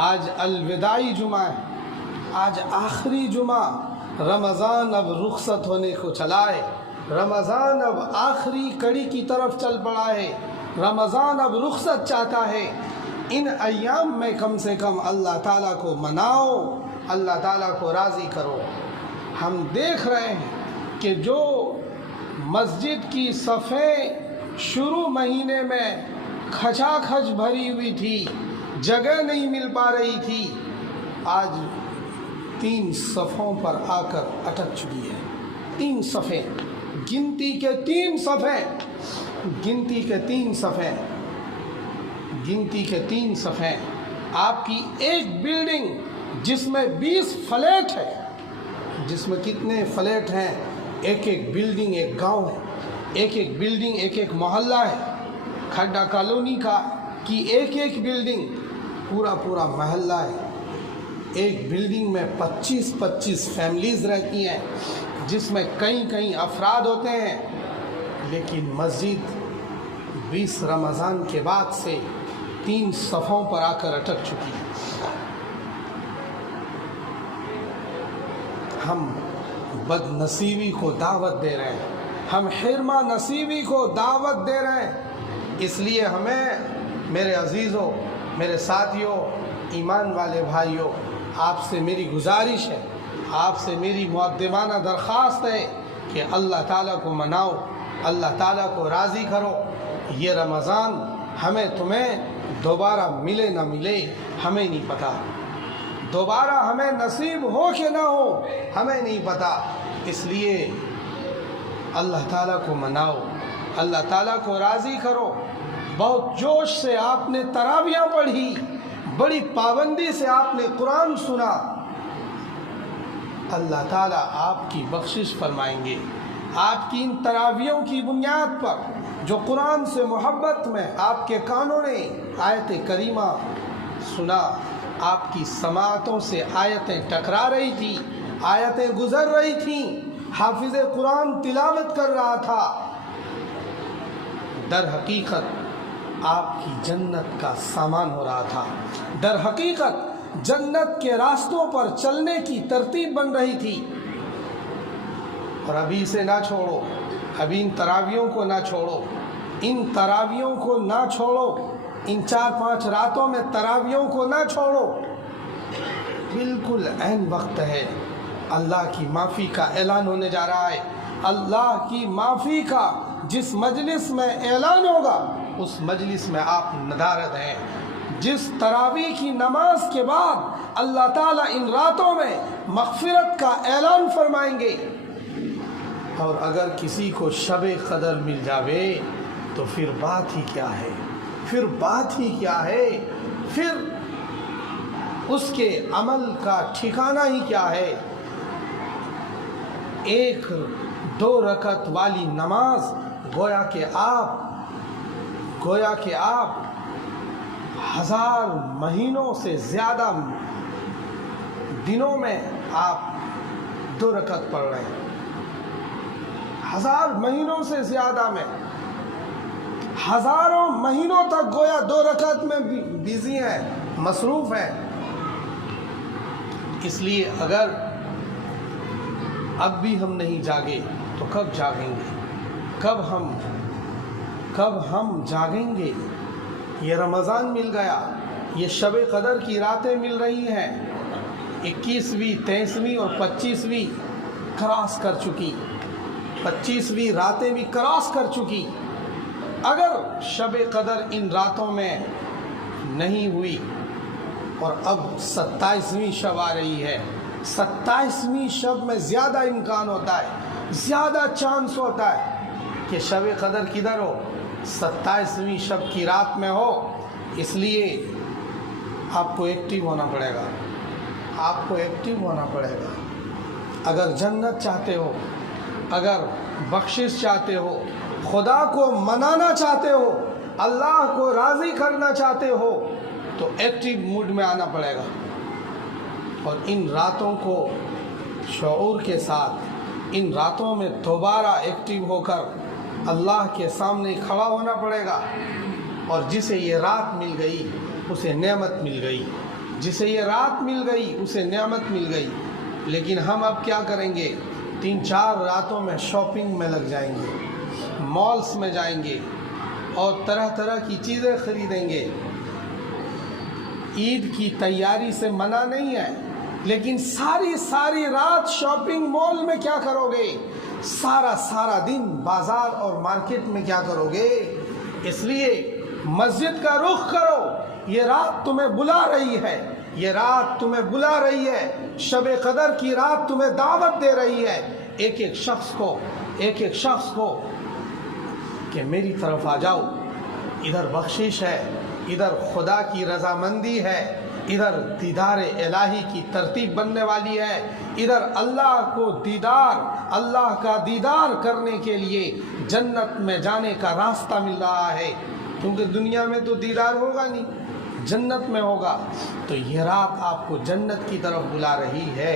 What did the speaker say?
آج الوداعی جمعہ ہے، آج آخری جمعہ، رمضان اب رخصت ہونے کو چلا ہے، رمضان اب آخری کڑی کی طرف چل پڑا ہے، رمضان اب رخصت چاہتا ہے۔ ان ایام میں کم سے کم اللہ تعالیٰ کو مناؤ، اللہ تعالیٰ کو راضی کرو۔ ہم دیکھ رہے ہیں کہ جو مسجد کی صفیں شروع مہینے میں کھچا کھچ بھری ہوئی تھی، جگہ نہیں مل پا رہی تھی، آج 3 صفوں پر آ کر اٹک چکی ہے۔ 3 صفیں، گنتی کے 3 صفیں، گنتی کے 3 صفیں، گنتی کے 3 صفیں۔ آپ کی ایک بلڈنگ جس میں 20 فلیٹ ہے، جس میں کتنے فلیٹ ہیں، ایک ایک بلڈنگ ایک گاؤں ہے، ایک ایک بلڈنگ ایک ایک محلہ ہے۔ کھڈا کالونی کی ایک ایک بلڈنگ پورا پورا محلہ ہے۔ ایک بلڈنگ میں 25 فیملیز رہتی ہیں، جس میں کئی افراد ہوتے ہیں، لیکن مسجد 20 رمضان کے بعد سے 3 صفوں پر آ کر اٹک چکی ہے۔ ہم بد نصیبی کو دعوت دے رہے ہیں، ہم حرمہ نصیبی کو دعوت دے رہے ہیں۔ اس لیے ہمیں، میرے عزیزوں، میرے ساتھیوں، ایمان والے بھائیوں، آپ سے میری گزارش ہے، آپ سے میری مؤدبانہ درخواست ہے کہ اللہ تعالیٰ کو مناؤ، اللہ تعالیٰ کو راضی کرو۔ یہ رمضان ہمیں تمہیں دوبارہ ملے نہ ملے ہمیں نہیں پتہ، دوبارہ ہمیں نصیب ہو کہ نہ ہو ہمیں نہیں پتہ۔ اس لیے اللہ تعالیٰ کو مناؤ، اللہ تعالیٰ کو راضی کرو۔ بہت جوش سے آپ نے تراویحیں پڑھی، بڑی پابندی سے آپ نے قرآن سنا، اللہ تعالیٰ آپ کی بخشش فرمائیں گے۔ آپ کی ان تراویحوں کی بنیاد پر جو قرآن سے محبت میں آپ کے کانوں نے آیت کریمہ سنا، آپ کی سماعتوں سے آیتیں ٹکرا رہی تھی، آیتیں گزر رہی تھیں، حافظ قرآن تلاوت کر رہا تھا، در حقیقت آپ کی جنت کا سامان ہو رہا تھا، در حقیقت جنت کے راستوں پر چلنے کی ترتیب بن رہی تھی۔ اور ابھی اسے نہ چھوڑو، ابھی ان تراویحوں کو نہ چھوڑو، ان تراویحوں کو نہ چھوڑو، ان 4-5 راتوں میں تراویحوں کو نہ چھوڑو۔ بالکل عین وقت ہے، اللہ کی معافی کا اعلان ہونے جا رہا ہے۔ اللہ کی معافی کا جس مجلس میں اعلان ہوگا، اس مجلس میں آپ ندارت ہیں۔ جس تراویح کی نماز کے بعد اللہ تعالیٰ ان راتوں میں مغفرت کا اعلان فرمائیں گے، اور اگر کسی کو شب قدر مل جاوے تو پھر بات ہی کیا ہے، پھر بات ہی کیا ہے، پھر اس کے عمل کا ٹھکانہ ہی کیا ہے۔ 1-2 رکعت والی نماز گویا کہ آپ 1000 مہینوں سے زیادہ دنوں میں آپ 2 رکعت پڑھ رہے ہیں، 1000 مہینوں سے زیادہ میں، ہزاروں مہینوں تک گویا 2 رکعت میں بزی ہیں، مصروف ہیں۔ اس لیے اگر اب بھی ہم نہیں جاگے تو کب جاگیں گے؟ کب ہم جاگیں گے؟ یہ رمضان مل گیا، یہ شب قدر کی راتیں مل رہی ہیں، 21ویں 23ویں اور 25ویں کراس کر چکی، 25ویں راتیں بھی کراس کر چکی۔ اگر شب قدر ان راتوں میں نہیں ہوئی اور اب 27ویں شب آ رہی ہے، 27ویں شب میں زیادہ امکان ہوتا ہے، زیادہ چانس ہوتا ہے کہ شب قدر کدھر ہو، 27ویں شب کی رات میں ہو۔ اس لیے آپ کو ایکٹیو ہونا پڑے گا، آپ کو ایکٹیو ہونا پڑے گا۔ اگر جنت چاہتے ہو، اگر بخشش چاہتے ہو، خدا کو منانا چاہتے ہو، اللہ کو راضی کرنا چاہتے ہو، تو ایکٹیو موڈ میں آنا پڑے گا، اور ان راتوں کو شعور کے ساتھ، ان راتوں میں دوبارہ ایکٹیو ہو کر اللہ کے سامنے کھڑا ہونا پڑے گا۔ اور جسے یہ رات مل گئی اسے نعمت مل گئی، جسے یہ رات مل گئی اسے نعمت مل گئی، لیکن ہم اب کیا کریں گے؟ 3-4 راتوں میں شاپنگ میں لگ جائیں گے، مالز میں جائیں گے اور طرح طرح کی چیزیں خریدیں گے۔ عید کی تیاری سے منع نہیں ہے، لیکن ساری رات شاپنگ مال میں کیا کرو گے؟ سارا دن بازار اور مارکیٹ میں کیا کرو گے؟ اس لیے مسجد کا رخ کرو، یہ رات تمہیں بلا رہی ہے، یہ رات تمہیں بلا رہی ہے، شب قدر کی رات تمہیں دعوت دے رہی ہے۔ ایک ایک شخص کو کہ میری طرف آ جاؤ، ادھر بخشش ہے، ادھر خدا کی رضامندی ہے، ادھر دیدار الہی کی ترتیب بننے والی ہے، ادھر اللہ کا دیدار کرنے کے لیے جنت میں جانے کا راستہ مل رہا ہے، کیونکہ دنیا میں تو دیدار ہوگا نہیں، جنت میں ہوگا۔ تو یہ رات آپ کو جنت کی طرف بلا رہی ہے۔